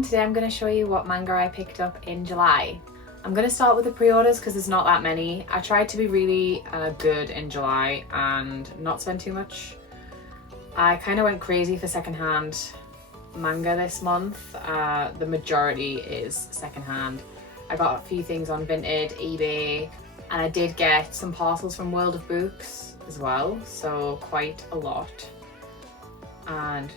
everyone, today I'm going to show you what manga I picked up in July. I'm going to start with the pre-orders because there's not that many. I tried to be really good in July and not spend too much. I kind of went crazy for secondhand manga this month. The majority is secondhand. I got a few things on Vinted, eBay, and I did get some parcels from World of Books as well, so quite a lot. And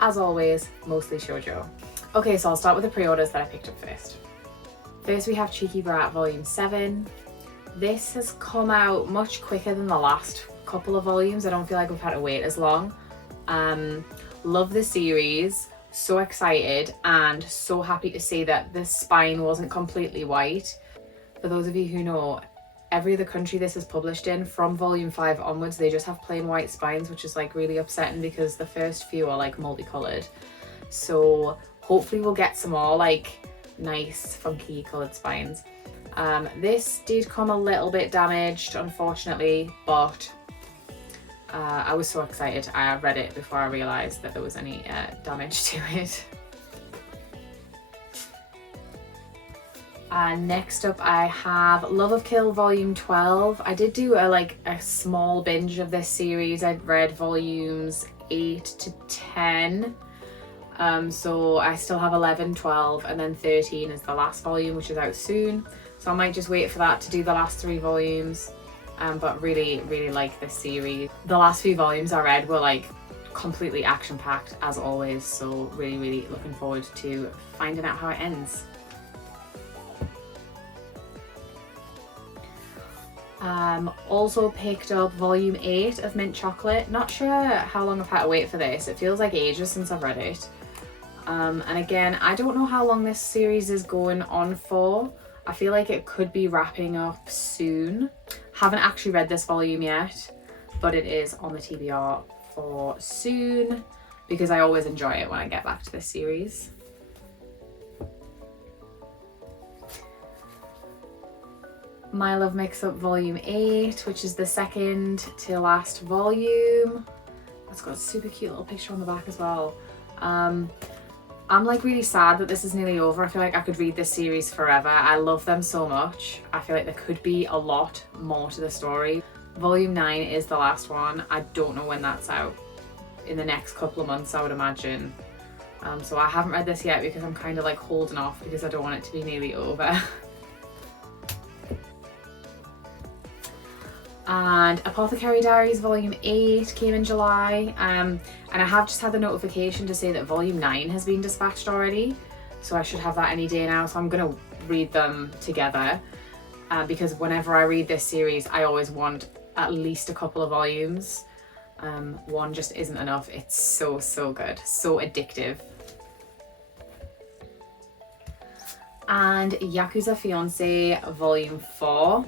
as always, mostly shoujo. Okay, so I'll start with the pre-orders that I picked up first. First we have Cheeky Brat Volume 7. This has come out much quicker than the last couple of volumes. I don't feel like we've had to wait as long. Love the series, so excited and so happy to see that the spine wasn't completely white. For those of you who know, every other country this is published in, from volume 5 onwards, they just have plain white spines, which is like really upsetting because the first few are like multicolored. So hopefully we'll get some more like nice funky colored spines. This did come a little bit damaged, unfortunately, but I was so excited. I read it before I realized that there was any damage to it. Next up I have Love of Kill Volume 12. I did do a small binge of this series. I read volumes 8 to 10. So I still have 11, 12 and then 13 is the last volume, which is out soon. So I might just wait for that to do the last 3 volumes. But really like this series. The last few volumes I read were like completely action-packed as always. So really looking forward to finding out how it ends. Also picked up volume 8 of Mint Chocolate. Not sure how long I've had to wait for this. It feels like ages since I've read it. And again, I don't know how long this series is going on for. I feel like it could be wrapping up soon. Haven't actually read this volume yet, but it is on the TBR for soon because I always enjoy it when I get back to this series. My Love Mix-Up Volume 8, which is the second to last volume. It's got a super cute little picture on the back as well. I'm like really sad that this is nearly over. I feel like I could read this series forever. I love them so much. I feel like there could be a lot more to the story. Volume 9 is the last one. I don't know when that's out. In the next couple of months, I would imagine. So I haven't read this yet because I'm kind of like holding off because I don't want it to be nearly over. And Apothecary Diaries Volume 8 came in July, and I have just had the notification to say that Volume 9 has been dispatched already, so I should have that any day now, so I'm going to read them together because whenever I read this series I always want at least a couple of volumes. One just isn't enough. It's so good, so addictive. And Yakuza Fiancé Volume 4.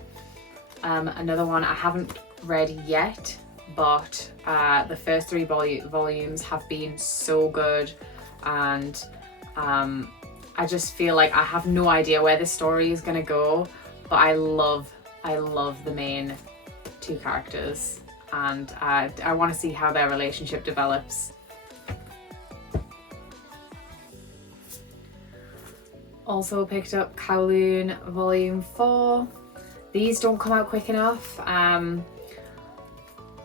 Another one I haven't read yet, but the first 3 volumes have been so good, and I just feel like I have no idea where this story is gonna go, but I love the main 2 characters, and I want to see how their relationship develops. Also picked up Kowloon Volume 4. These don't come out quick enough, and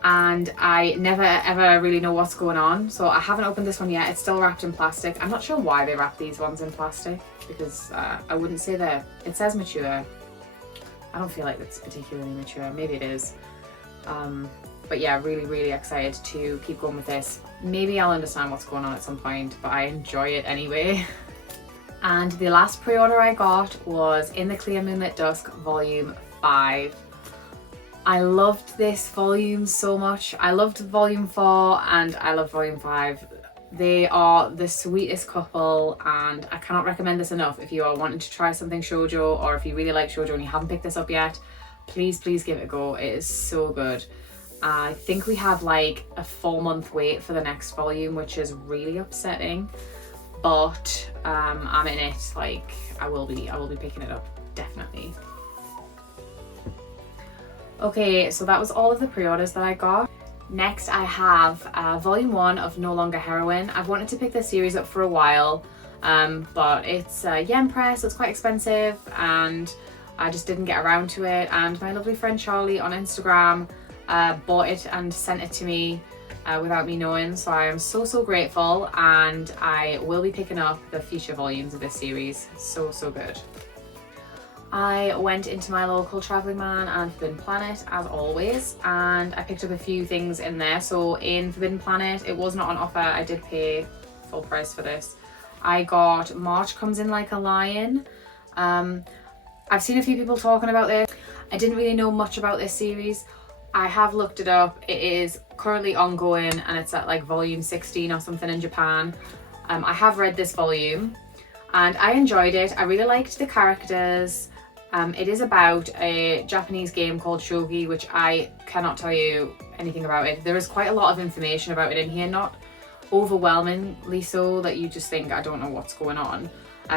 I never ever really know what's going on, so I haven't opened this one yet. It's still wrapped in plastic. I'm not sure why they wrap these ones in plastic because I wouldn't say that it says mature. I don't feel like it's particularly mature. Maybe it is, but yeah, really excited to keep going with this. Maybe I'll understand what's going on at some point, but I enjoy it anyway. And the last pre-order I got was In the Clear Moonlit Dusk Volume 5. I loved this volume so much. I loved Volume 4 and I love Volume 5. They are the sweetest couple and I cannot recommend this enough. If you are wanting to try something shoujo, or if you really like shoujo and you haven't picked this up yet, please give it a go. It is so good. I think we have like a 4-month wait for the next volume, which is really upsetting. But I'm in it. Like I will be picking it up, definitely. Okay, so that was all of the pre-orders that I got. Next I have volume 1 of No Longer Heroine. I've wanted to pick this series up for a while. but it's yen press, so it's quite expensive, and I just didn't get around to it. And my lovely friend Charlie on Instagram bought it and sent it to me without me knowing, so I am so grateful, and I will be picking up the future volumes of this series. So good. I went into my local Travelling Man and Forbidden Planet as always, and I picked up a few things in there. So in Forbidden Planet, it was not on offer, I did pay full price for this. I got March Comes in Like a Lion. I've seen a few people talking about this. I didn't really know much about this series. I have looked it up. It is currently ongoing and it's at like volume 16 or something in Japan. I have read this volume and I enjoyed it. I really liked the characters. It is about a Japanese game called shogi, which I cannot tell you anything about it. There is quite a lot of information about it in here, not overwhelmingly so that you just think, I don't know what's going on.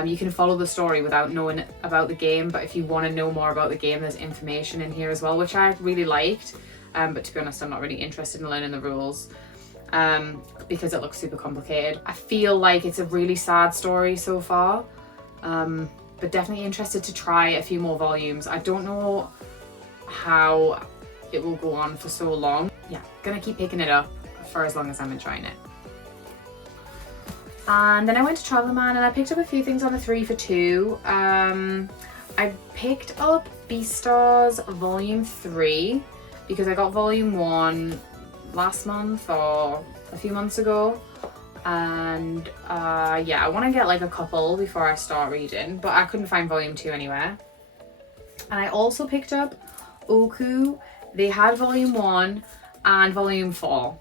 You can follow the story without knowing about the game, but if you want to know more about the game, there's information in here as well, which I really liked. But to be honest, I'm not really interested in learning the rules because it looks super complicated. I feel like it's a really sad story so far, but definitely interested to try a few more volumes. I don't know how it will go on for so long. Yeah, gonna keep picking it up for as long as I'm enjoying it. And then I went to Travelling Man and I picked up a few things on the 3 for 2. I picked up Beastars Volume 3 because I got Volume 1 last month or a few months ago. And yeah, I want to get like a couple before I start reading, but I couldn't find Volume 2 anywhere. And I also picked up Oku. They had Volume 1 and Volume 4.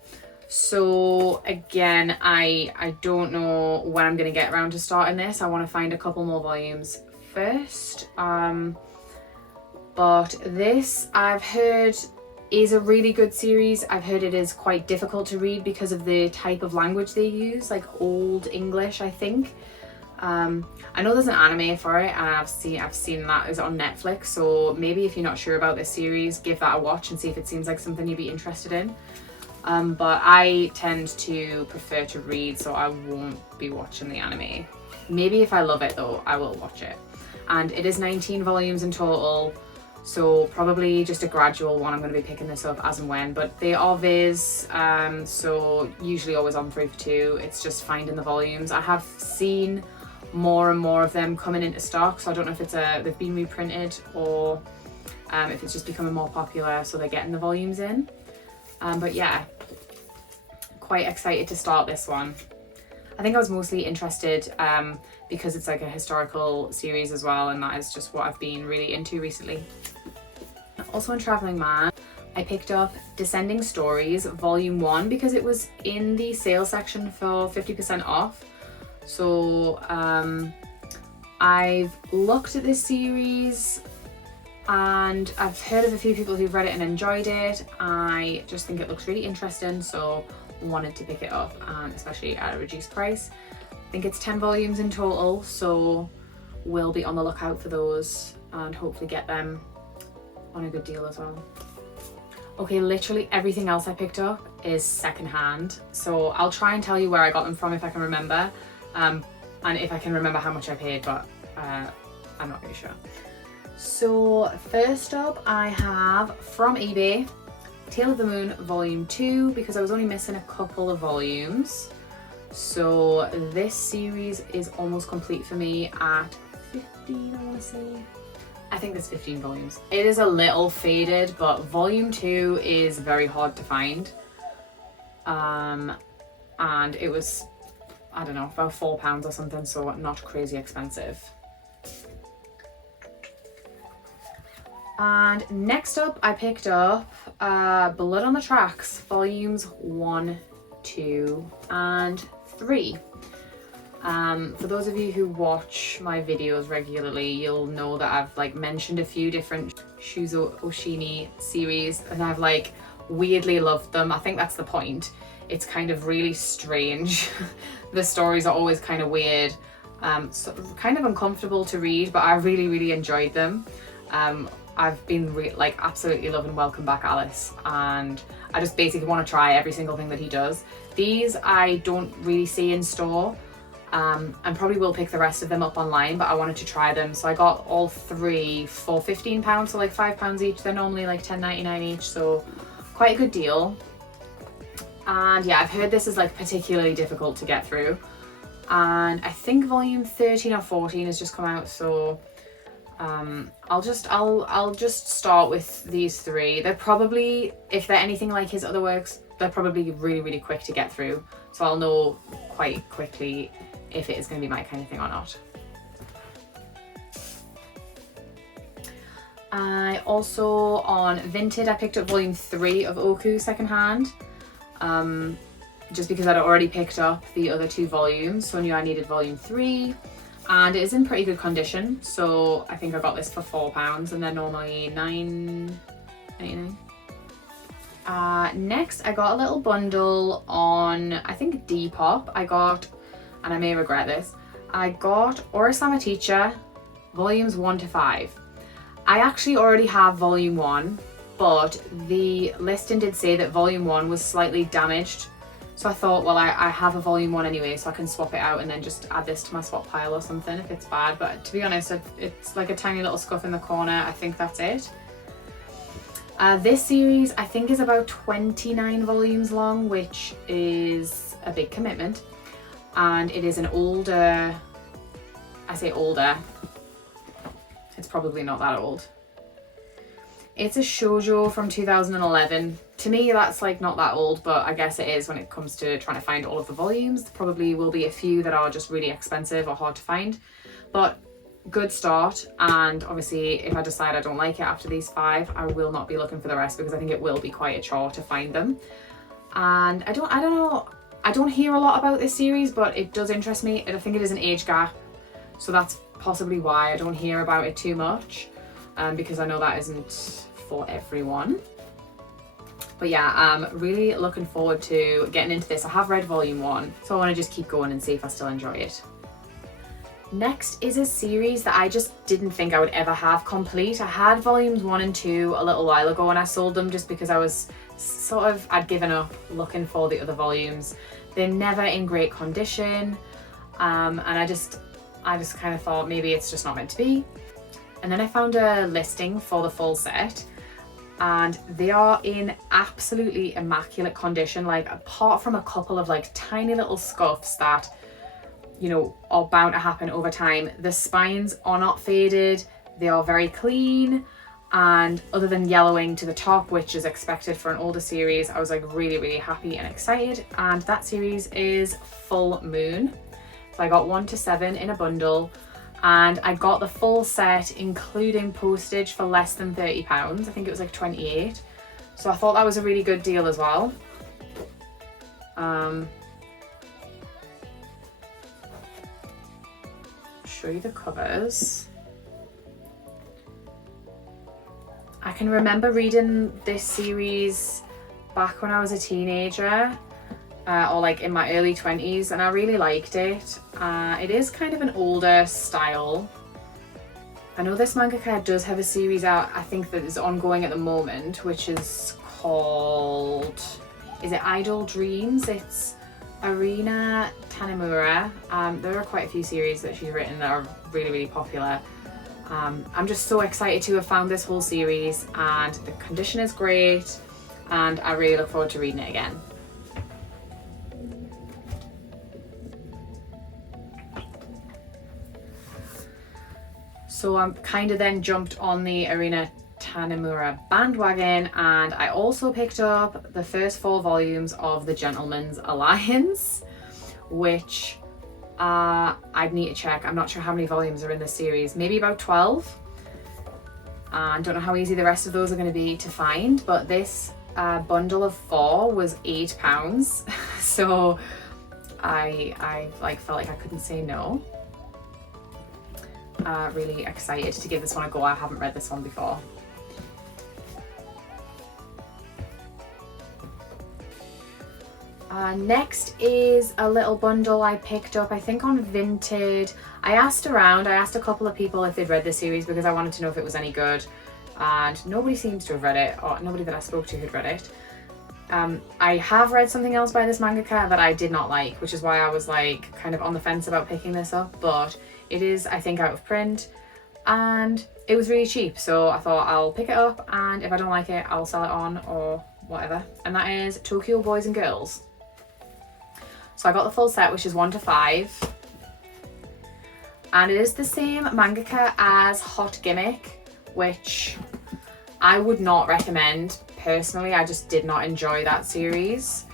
So again, I don't know when I'm going to get around to starting this. I want to find a couple more volumes first. But this, I've heard, is a really good series. I've heard it is quite difficult to read because of the type of language they use, like Old English, I think. I know there's an anime for it and I've seen that is on Netflix, so maybe if you're not sure about this series, give that a watch and see if it seems like something you'd be interested in. But I tend to prefer to read, so I won't be watching the anime. Maybe if I love it though, I will watch it. And it is 19 volumes in total, so probably just a gradual one. I'm going to be picking this up as and when, but they are viz, so usually always on 3 for 2. It's just finding the volumes. I have seen more and more of them coming into stock, so I don't know if it's they've been reprinted or if it's just becoming more popular, so they're getting the volumes in. But yeah, quite excited to start this one. I think I was mostly interested because it's like a historical series as well, and that is just what I've been really into recently. Also in Travelling Man, I picked up Descending Stories Volume 1 because it was in the sale section for 50% off. So I've looked at this series and I've heard of a few people who've read it and enjoyed it. I just think it looks really interesting, so wanted to pick it up, and especially at a reduced price. I think it's 10 volumes in total, so we'll be on the lookout for those and hopefully get them on a good deal as well. Okay, literally everything else I picked up is secondhand, so I'll try and tell you where I got them from if I can remember, and if I can remember how much I paid, but I'm not really sure. So first up I have from eBay Tale of the Moon Volume 2 because I was only missing a couple of volumes. So this series is almost complete for me at 15, I want to say. I think there's 15 volumes. It is a little faded, but Volume 2 is very hard to find. And it was, I don't know, about £4 or something, so not crazy expensive. And next up, I picked up Blood on the Tracks, volumes 1, 2, and 3. For those of you who watch my videos regularly, you'll know that I've like mentioned a few different Shuzo Oshini series, and I've like weirdly loved them. I think that's the point. It's kind of really strange. The stories are always kind of weird, so kind of uncomfortable to read, but I really enjoyed them. I've been like absolutely loving Welcome Back Alice, and I just basically want to try every single thing that he does. These I don't really see in store, and probably will pick the rest of them up online, but I wanted to try them. So I got all 3 for £15, so like £5 each. They're normally like £10.99 each, so quite a good deal. And yeah, I've heard this is like particularly difficult to get through. And I think volume 13 or 14 has just come out, so I'll just start with these 3. They're probably, if they're anything like his other works, they're probably really, really quick to get through. So I'll know quite quickly if it is going to be my kind of thing or not. I also, on Vinted, I picked up volume 3 of Oku Secondhand. Just because I'd already picked up the other 2 volumes, so I knew I needed volume 3. And it is in pretty good condition, so I think I got this for £4 and they're normally £9.99. Next, I got a little bundle on, I think, Depop. I got, and I may regret this, I got Orasama Teacher, volumes 1 to 5. I actually already have volume 1, but the listing did say that volume 1 was slightly damaged. So I thought, well, I have a volume 1 anyway, so I can swap it out and then just add this to my swap pile or something if it's bad. But to be honest, it's like a tiny little scuff in the corner. I think that's it. This series, I think, is about 29 volumes long, which is a big commitment. And it is an older, I say older, it's probably not that old. It's a shoujo from 2011. To me, that's like not that old, but I guess it is when it comes to trying to find all of the volumes. There probably will be a few that are just really expensive or hard to find, but good start. And obviously, if I decide I don't like it after these 5, I will not be looking for the rest because I think it will be quite a chore to find them. And I don't know, I don't hear a lot about this series, but it does interest me. I think it is an age gap, so that's possibly why I don't hear about it too much, because I know that isn't for everyone. But yeah, I'm really looking forward to getting into this. I have read volume 1, so I want to just keep going and see if I still enjoy it. Next is a series that I just didn't think I would ever have complete. I had volumes 1 and 2 a little while ago and I sold them just because I was I'd given up looking for the other volumes. They're never in great condition, and I just kind of thought maybe it's just not meant to be. And then I found a listing for the full set, and they are in absolutely immaculate condition, like apart from a couple of like tiny little scuffs that, you know, are bound to happen over time. The spines are not faded, they are very clean, and other than yellowing to the top, which is expected for an older series, I was like really happy and excited. And that series is Full Moon. So I got 1 to 7 in a bundle, and I got the full set including postage for less than £30. I think it was like 28. So I thought that was a really good deal as well. Show you the covers. I can remember reading this series back when I was a teenager, or like in my early 20s, and I really liked it. It is kind of an older style. I know this mangaka does have a series out, I think, that is ongoing at the moment, which is called, is it Idol Dreams? It's Arina Tanemura. There are quite a few series that she's written that are really popular. I'm just so excited to have found this whole series, and the condition is great, and I really look forward to reading it again. So I'm kind of then jumped on the Arina Tanemura bandwagon, and I also picked up the first 4 volumes of The Gentleman's Alliance, which I'd need to check. I'm not sure how many volumes are in this series, maybe about 12. I don't know how easy the rest of those are going to be to find, but this bundle of 4 was £8, so I like felt like I couldn't say no. Really excited to give this one a go. I haven't read this one before. Next is a little bundle I picked up, I think on Vinted. I asked a couple of people if they'd read this series because I wanted to know if it was any good, and nobody seems to have read it, or nobody that I spoke to had read it. I have read something else by this mangaka that I did not like, which is why I was like kind of on the fence about picking this up, but it is, I think, out of print and it was really cheap, so I thought I'll pick it up, and if I don't like it I'll sell it on or whatever. And that is Tokyo Boys and Girls. So I got the full set, which is 1 to 5, and it is the same mangaka as Hot Gimmick, which I would not recommend personally. I just did not enjoy that series,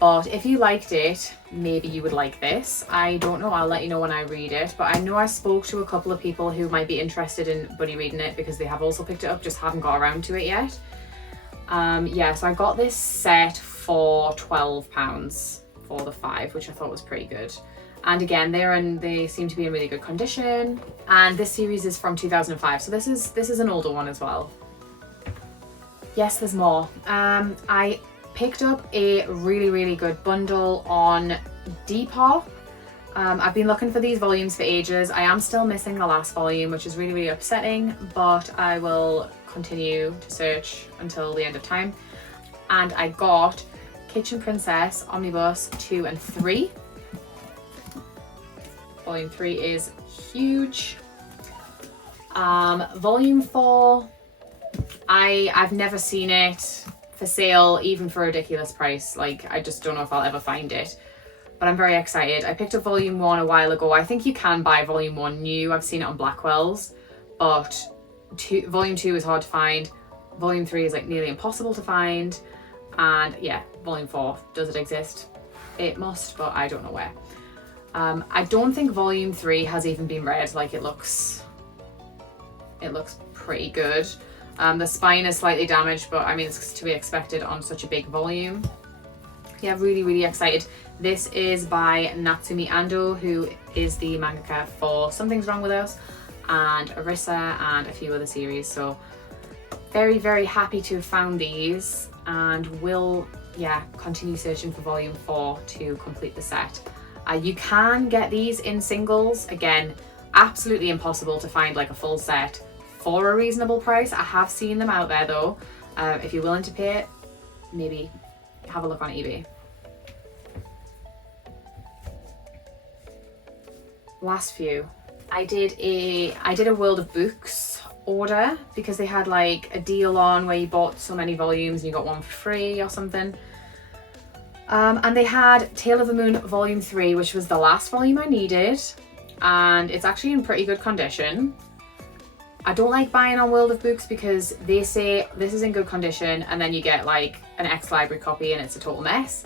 but if you liked it, maybe you would like this. I don't know, I'll let you know when I read it, but I know I spoke to a couple of people who might be interested in buddy reading it because they have also picked it up, just haven't got around to it yet. Yeah, so I got this set for £12 for the 5, which I thought was pretty good. And again, they seem to be in really good condition, and this series is from 2005, so this is an older one as well. Yes, there's more. I picked up a really good bundle on Depop. I've been looking for these volumes for ages. I am still missing the last volume, which is really upsetting, but I will continue to search until the end of time. And I got Kitchen Princess Omnibus 2 and 3. Volume 3 is huge. Volume 4, I've never seen it for sale, even for a ridiculous price. Like, I just don't know if I'll ever find it, but I'm very excited. I picked up volume 1 a while ago. I think you can buy volume 1 new. I've seen it on Blackwell's, but volume 2 is hard to find. Volume 3 is like nearly impossible to find. And yeah, volume 4, does it exist? It must, but I don't know where. I don't think volume 3 has even been read. Like, it looks pretty good. The spine is slightly damaged, but I mean, it's to be expected on such a big volume. Yeah, really excited. This is by Natsumi Ando, who is the mangaka for Something's Wrong With Us and Arisa and a few other series. So very happy to have found these, and will continue searching for volume 4 to complete the set. You can get these in singles. Again, absolutely impossible to find like a full set for a reasonable price. I have seen them out there though. If you're willing to pay it, maybe have a look on eBay. Last few. I did a World of Books order because they had like a deal on where you bought so many volumes and you got one for free or something. And they had Tale of the Moon Volume 3, which was the last volume I needed, and it's actually in pretty good condition. I don't like buying on World of Books because they say this is in good condition and then you get like an ex-library copy and it's a total mess.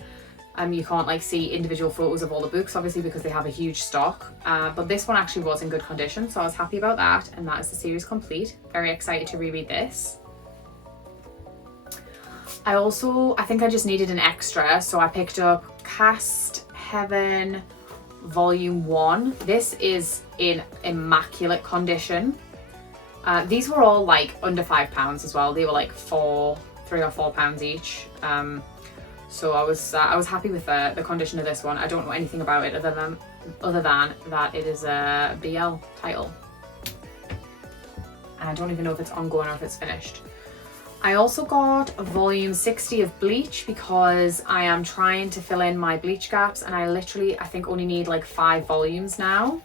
You can't like see individual photos of all the books, obviously, because they have a huge stock. But this one actually was in good condition, so I was happy about that, and that is the series complete. Very excited to reread this. I think I just needed an extra, so I picked up Cast Heaven Volume 1. This is in immaculate condition. These were all like under £5 as well. They were like £3 or £4 each. So I was happy with the condition of this one. I don't know anything about it other than that it is a BL title. And I don't even know if it's ongoing or if it's finished. I also got volume 60 of Bleach because I am trying to fill in my Bleach gaps, and I think only need like 5 volumes now.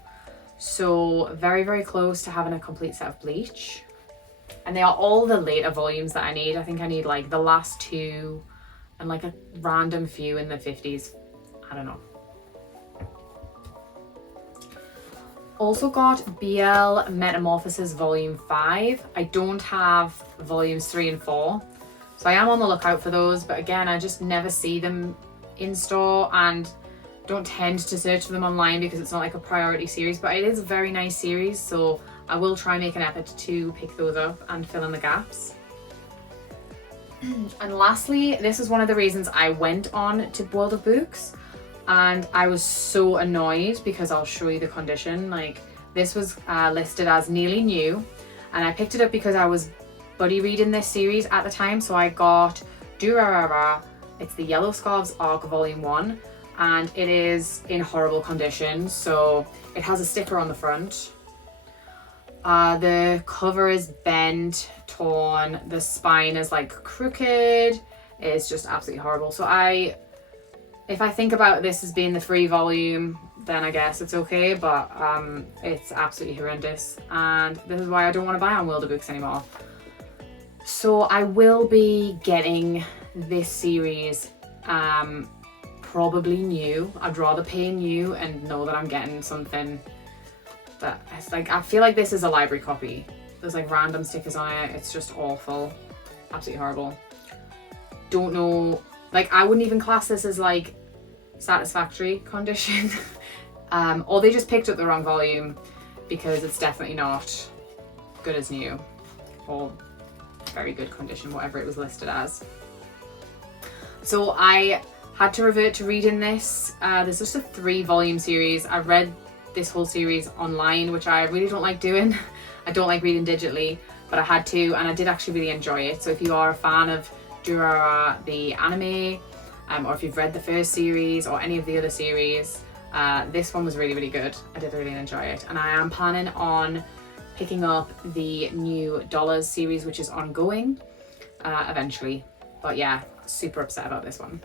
So very close to having a complete set of Bleach. And they are all the later volumes that I need. I think I need like the last 2 and like a random few in the 50s. I don't know. Also got BL Metamorphosis Volume 5. I don't have volumes 3 and 4, so I am on the lookout for those, but again, I just never see them in store and don't tend to search for them online because it's not like a priority series, but it is a very nice series, so I will try and make an effort to pick those up and fill in the gaps. And lastly, this is one of the reasons I went on to World of Books, and I was so annoyed because I'll show you the condition. Like, this was listed as nearly new, and I picked it up because I was buddy reading this series at the time, so I got Durarara. It's the Yellow Scarves Arc Volume 1, and it is in horrible condition. So it has a sticker on the front. The cover is bent, torn, the spine is like crooked. It is just absolutely horrible. So if I think about this as being the free volume, then I guess it's okay, but it's absolutely horrendous, and this is why I don't want to buy on Wilder Books anymore. So I will be getting this series probably new. I'd rather pay new and know that I'm getting something that it's like, I feel like this is a library copy. There's like random stickers on it. It's just awful. Absolutely horrible. Don't know, like I wouldn't even class this as like satisfactory condition. Or they just picked up the wrong volume, because it's definitely not good as new or very good condition, whatever it was listed as. So I had to revert to reading this. There's just a 3-volume series. I read this whole series online, which I really don't like doing. I don't like reading digitally, but I had to, and I did actually really enjoy it. So if you are a fan of Durara, the anime, or if you've read the first series or any of the other series, this one was really, really good. I did really enjoy it, and I am planning on picking up the new Dollars series, which is ongoing, eventually. But yeah, super upset about this one.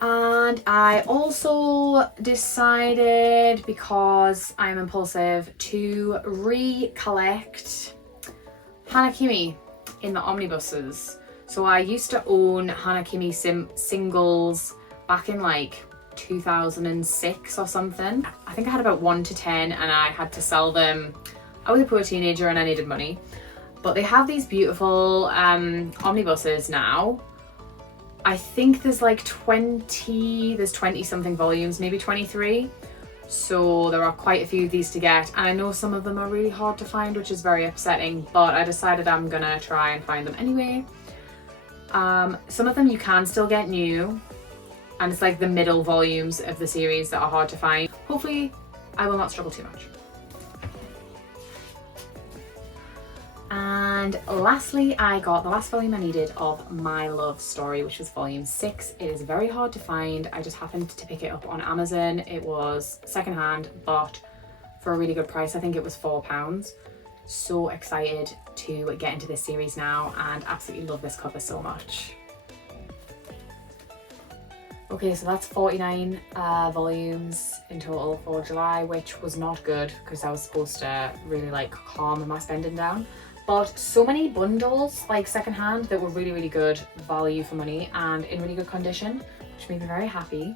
And I also decided, because I'm impulsive, to recollect Hanakimi in the omnibuses. So I used to own Hanakimi singles back in like 2006 or something. I think I had about 1 to 10, and I had to sell them. I was a poor teenager and I needed money. But they have these beautiful omnibuses now. I think there's like 20 something volumes, maybe 23. So there are quite a few of these to get, and I know some of them are really hard to find, which is very upsetting, but I decided I'm gonna try and find them anyway. Some of them you can still get new, and it's like the middle volumes of the series that are hard to find. Hopefully I will not struggle too much. And lastly, I got the last volume I needed of My Love Story, which was volume 6. It is very hard to find. I just happened to pick it up on Amazon. It was secondhand, but for a really good price. I think it was £4. So excited to get into this series now, and absolutely love this cover so much. Okay, so that's 49 volumes in total for July, which was not good because I was supposed to really like calm my spending down. But so many bundles, like secondhand, that were really, really good value for money and in really good condition, which made me very happy.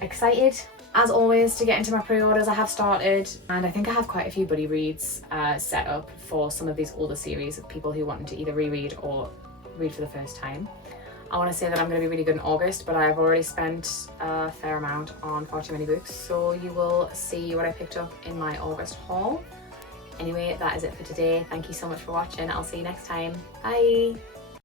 Excited, as always, to get into my pre-orders. I have started, and I think I have quite a few buddy reads set up for some of these older series of people who want to either reread or read for the first time. I want to say that I'm going to be really good in August, but I've already spent a fair amount on far too many books, so you will see what I picked up in my August haul. Anyway, that is it for today. Thank you so much for watching. I'll see you next time. Bye!